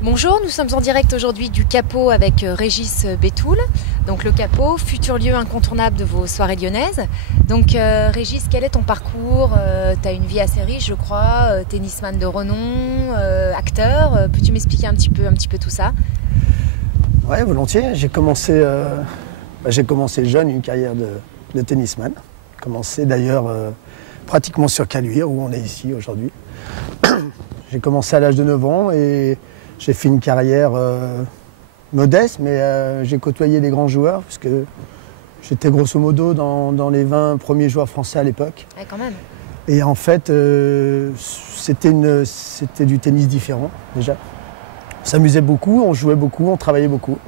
Bonjour, nous sommes en direct aujourd'hui du Capot avec Régis Bétoul. Donc le Capot, futur lieu incontournable de vos soirées lyonnaises. Donc Régis, quel est ton parcours? Tu as une vie assez riche, je crois, tennisman de renom, acteur. Peux-tu m'expliquer un petit peu tout ça? Ouais, volontiers. J'ai commencé jeune une carrière de tennisman. J'ai commencé d'ailleurs pratiquement sur Caluire, où on est ici aujourd'hui. J'ai commencé à l'âge de 9 ans et j'ai fait une carrière modeste, mais j'ai côtoyé des grands joueurs, puisque j'étais grosso modo dans les 20 premiers joueurs français à l'époque. Ouais, quand même. Et en fait, c'était du tennis différent, déjà. On s'amusait beaucoup, on jouait beaucoup, on travaillait beaucoup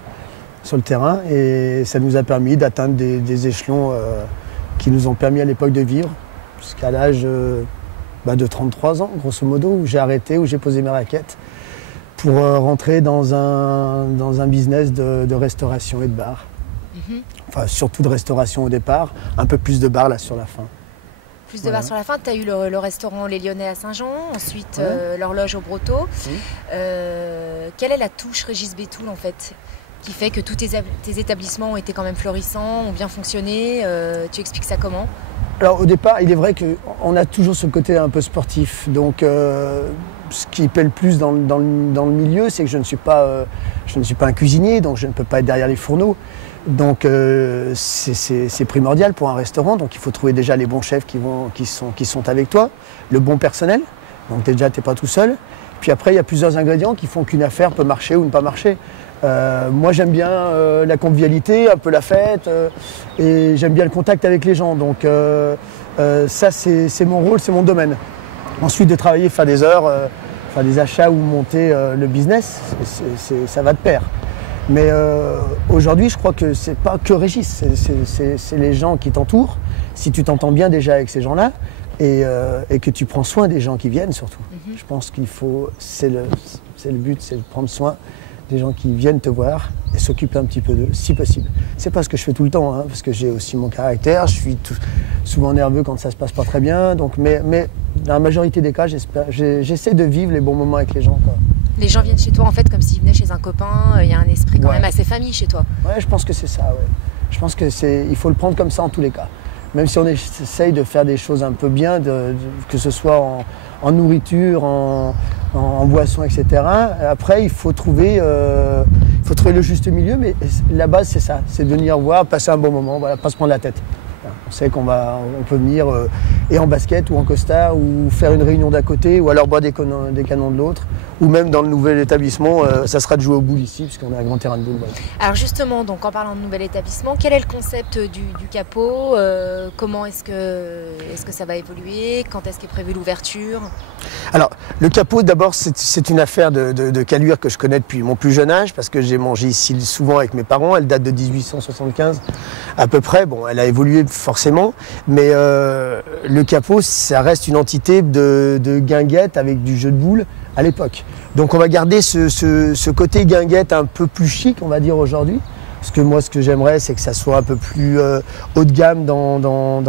sur le terrain, et ça nous a permis d'atteindre des échelons qui nous ont permis à l'époque de vivre, jusqu'à l'âge de 33 ans, grosso modo, où j'ai arrêté, où j'ai posé mes raquettes, pour rentrer dans un business de restauration et de bar. Enfin, surtout de restauration au départ, un peu plus de bar là sur la fin. Plus de bar sur la fin, tu as eu le restaurant Les Lyonnais à Saint-Jean, ensuite l'horloge au Brotteau. Quelle est la touche Régis Bétoul en fait, qui fait que tous tes établissements ont été quand même florissants, ont bien fonctionné? Tu expliques ça comment? Alors au départ, il est vrai qu'on a toujours ce côté un peu sportif. Donc ce qui paie le plus dans le milieu, c'est que je ne suis pas un cuisinier, donc je ne peux pas être derrière les fourneaux. Donc c'est primordial pour un restaurant. Donc il faut trouver déjà les bons chefs qui sont avec toi, le bon personnel. Donc déjà, tu n'es pas tout seul. Puis après, il y a plusieurs ingrédients qui font qu'une affaire peut marcher ou ne pas marcher. Moi, j'aime bien la convivialité, un peu la fête, et j'aime bien le contact avec les gens. Donc ça, c'est mon rôle, c'est mon domaine. Ensuite, de travailler, faire des heures, faire des achats ou monter le business, ça va de pair. Mais aujourd'hui, je crois que c'est pas que Régis, c'est les gens qui t'entourent. Si tu t'entends bien déjà avec ces gens-là, et que tu prends soin des gens qui viennent surtout. Je pense qu'il faut, c'est le but, c'est de prendre soin des gens qui viennent te voir et s'occuper un petit peu d'eux, si possible. C'est pas ce que je fais tout le temps, hein, parce que j'ai aussi mon caractère, je suis souvent nerveux quand ça se passe pas très bien, donc, mais dans la majorité des cas, j'essaie de vivre les bons moments avec les gens, quoi. Les gens viennent chez toi en fait comme s'ils venaient chez un copain, il y a un esprit quand même assez famille chez toi. Ouais, je pense que c'est ça, ouais. Je pense il faut le prendre comme ça en tous les cas. Même si on essaye de faire des choses un peu bien, que ce soit en nourriture, en boisson, etc. Après, il faut trouver le juste milieu, mais la base, c'est ça. C'est de venir voir, passer un bon moment, voilà, pas se prendre la tête. On sait qu'on peut venir et en basket ou en costard, ou faire une réunion d'à côté, ou alors boire des canons de l'autre, ou même dans le nouvel établissement, ça sera de jouer au boule ici, puisqu'on a un grand terrain de boule. Voilà. Alors justement, donc en parlant de nouvel établissement, quel est le concept du Capot? Comment est-ce que ça va évoluer? Quand est-ce qu'est prévue l'ouverture? Alors, le Capot, d'abord, c'est une affaire de Caluire que je connais depuis mon plus jeune âge, parce que j'ai mangé ici souvent avec mes parents. Elle date de 1875 à peu près. Bon, elle a évolué forcément, mais le Capot, ça reste une entité de guinguette avec du jeu de boules à l'époque. Donc on va garder ce côté guinguette un peu plus chic, on va dire, aujourd'hui. Parce que moi, ce que j'aimerais, c'est que ça soit un peu plus haut de gamme dans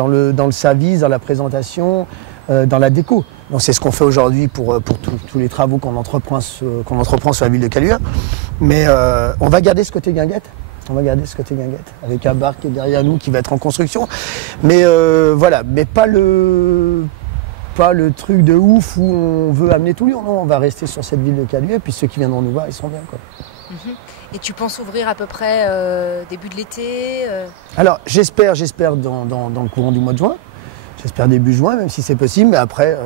le service, dans la présentation, dans la déco. Donc c'est ce qu'on fait aujourd'hui pour tous les travaux qu'on entreprend sur la ville de Caluire. Mais on va garder ce côté guinguette. On va garder ce côté guinguette, avec un bar qui est derrière nous, qui va être en construction. Mais voilà, mais pas le truc de ouf où on veut amener tout Lyon. Non, on va rester sur cette ville de Caluire, puis ceux qui viendront nous voir, ils seront bien, quoi. Et tu penses ouvrir à peu près début de l'été? Alors, j'espère dans le courant du mois de juin. J'espère début juin, même si c'est possible. Mais après,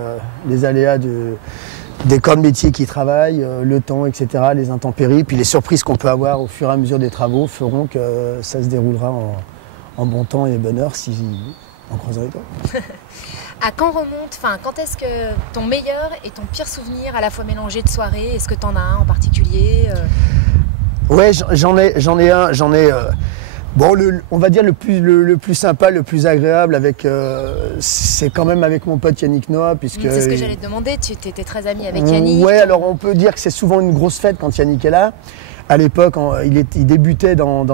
les aléas des corps de métier qui travaillent, le temps, etc., les intempéries, puis les surprises qu'on peut avoir au fur et à mesure des travaux feront que ça se déroulera en bon temps et bonne heure, si on croise les doigts. À quand quand est-ce que ton meilleur et ton pire souvenir à la fois mélangés de soirée, est-ce que tu en as un en particulier? Ouais, j'en ai un. Bon, on va dire le plus sympa, le plus agréable, c'est quand même avec mon pote Yannick Noah, puisque... C'est ce que j'allais te demander, tu étais très ami avec Yannick. Ouais, alors on peut dire que c'est souvent une grosse fête quand Yannick est là. À l'époque, il débutait dans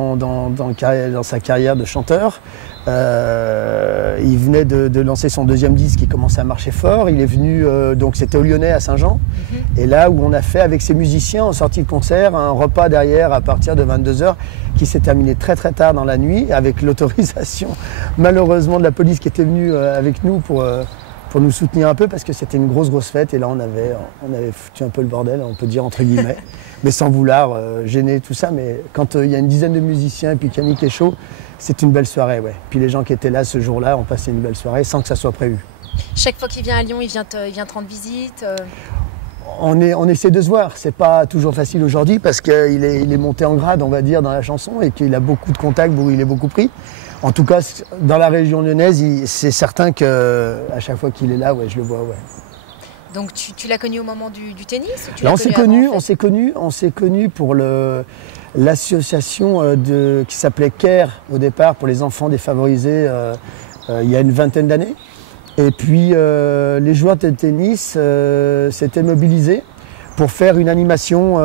sa carrière de chanteur. Il venait de lancer son deuxième disque qui commençait à marcher fort. Il est venu, donc c'était au Lyonnais à Saint-Jean. Et là où on a fait avec ses musiciens en sortie de concert un repas derrière à partir de 22h qui s'est terminé très très tard dans la nuit avec l'autorisation malheureusement de la police qui était venue avec nous pour nous soutenir un peu parce que c'était une grosse fête et là on avait foutu un peu le bordel, on peut dire entre guillemets, mais sans vouloir gêner tout ça. Mais quand il y a une dizaine de musiciens et puis qu'Yannick est chaud, c'est une belle soirée, ouais. Puis les gens qui étaient là ce jour-là ont passé une belle soirée sans que ça soit prévu. Chaque fois qu'il vient à Lyon, il vient te rendre visite On essaie de se voir, c'est pas toujours facile aujourd'hui parce qu'il est monté en grade, on va dire, dans la chanson et qu'il a beaucoup de contacts, il est beaucoup pris. En tout cas, dans la région lyonnaise, c'est certain qu'à chaque fois qu'il est là, ouais, je le vois, ouais. Donc tu l'as connu au moment du tennis ou tu Là, l'as on s'est connu pour l'association qui s'appelait CARE au départ pour les enfants défavorisés il y a une vingtaine d'années. Et puis les joueurs de tennis s'étaient mobilisés pour faire une animation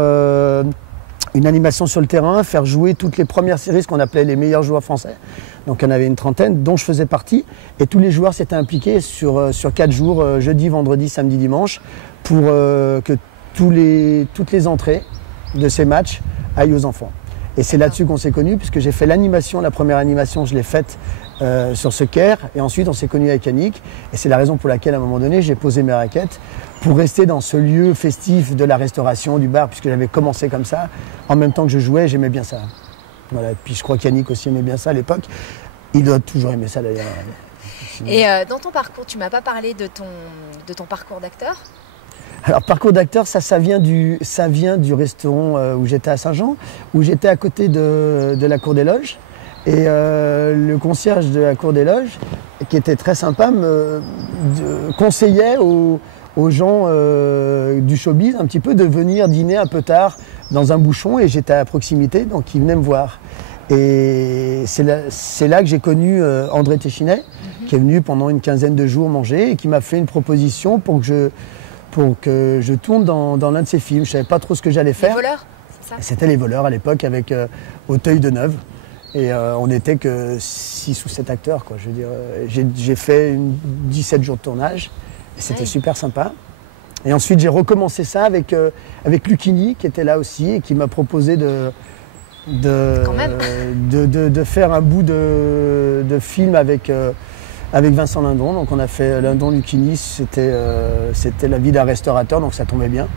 sur le terrain, faire jouer toutes les premières séries, ce qu'on appelait les meilleurs joueurs français. Donc il y en avait une trentaine, dont je faisais partie. Et tous les joueurs s'étaient impliqués sur 4 jours, jeudi, vendredi, samedi, dimanche, pour que toutes les entrées de ces matchs aillent aux enfants. Et c'est là-dessus qu'on s'est connus, puisque j'ai fait l'animation, la première animation, je l'ai faite sur ce CARE. Et ensuite, on s'est connus avec Yannick. Et c'est la raison pour laquelle, à un moment donné, j'ai posé mes raquettes pour rester dans ce lieu festif de la restauration, du bar, puisque j'avais commencé comme ça. En même temps que je jouais, j'aimais bien ça. Voilà. Puis je crois qu'Yannick aussi aimait bien ça à l'époque. Il doit toujours aimer ça d'ailleurs. Et dans ton parcours, tu m'as pas parlé de ton parcours d'acteur ? Alors, parcours d'acteur, ça vient du restaurant où j'étais à Saint-Jean, où j'étais à côté de la Cour des Loges. Et le concierge de la Cour des Loges, qui était très sympa, me conseillait aux gens du showbiz un petit peu de venir dîner un peu tard dans un bouchon. Et j'étais à proximité, donc il venait me voir. Et c'est là que j'ai connu André Téchinet, qui est venu pendant une quinzaine de jours manger et qui m'a fait une proposition pour que je tourne dans l'un de ses films. Je ne savais pas trop ce que j'allais faire. Les voleurs, c'est ça ? C'était Les voleurs à l'époque avec Auteuil-de-Neuve. Et on n'était que 6 ou 7 acteurs, quoi. Je veux dire, j'ai fait 17 jours de tournage et c'était super sympa. Et ensuite, j'ai recommencé ça avec Lucchini, qui était là aussi et qui m'a proposé de faire un bout de film avec Vincent Lindon. Donc on a fait Lindon-Lucchini, c'était la vie d'un restaurateur, donc ça tombait bien.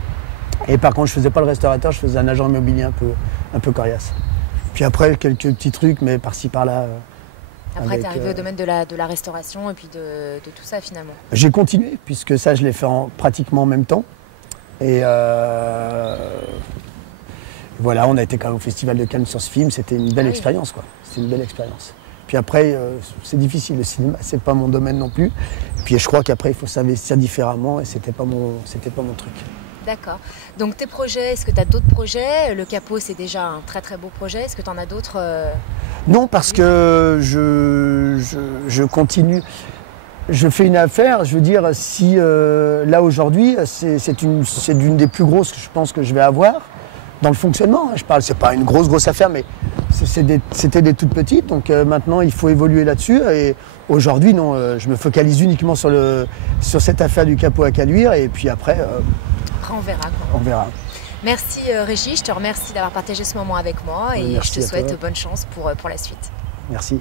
Et par contre, je faisais pas le restaurateur, je faisais un agent immobilier un peu coriace. Puis après, quelques petits trucs, mais par-ci, par-là. Après, tu es arrivé au domaine de la restauration et puis de tout ça, finalement. J'ai continué, puisque ça, je l'ai fait pratiquement en même temps. Et voilà, on a été quand même au Festival de Cannes sur ce film. C'était une belle expérience, quoi. C'était une belle expérience. Puis après, c'est difficile, le cinéma, c'est pas mon domaine non plus. Et puis je crois qu'après, il faut s'investir différemment et c'était pas mon truc. D'accord. Donc tes projets, est-ce que tu as d'autres projets ? Le Capot, c'est déjà un très très beau projet. Est-ce que tu en as d'autres Non, parce que je continue. Je fais une affaire, je veux dire, si là aujourd'hui, c'est d'une des plus grosses que je pense que je vais avoir dans le fonctionnement. Je parle, c'est pas une grosse affaire, mais c'était des toutes petites. Donc maintenant, il faut évoluer là-dessus. Et aujourd'hui, non, je me focalise uniquement sur cette affaire du Capot à Caluire. Et puis après on verra, quoi. On verra. Merci Régis, je te remercie d'avoir partagé ce moment avec moi et je te souhaite bonne chance pour la suite. Merci.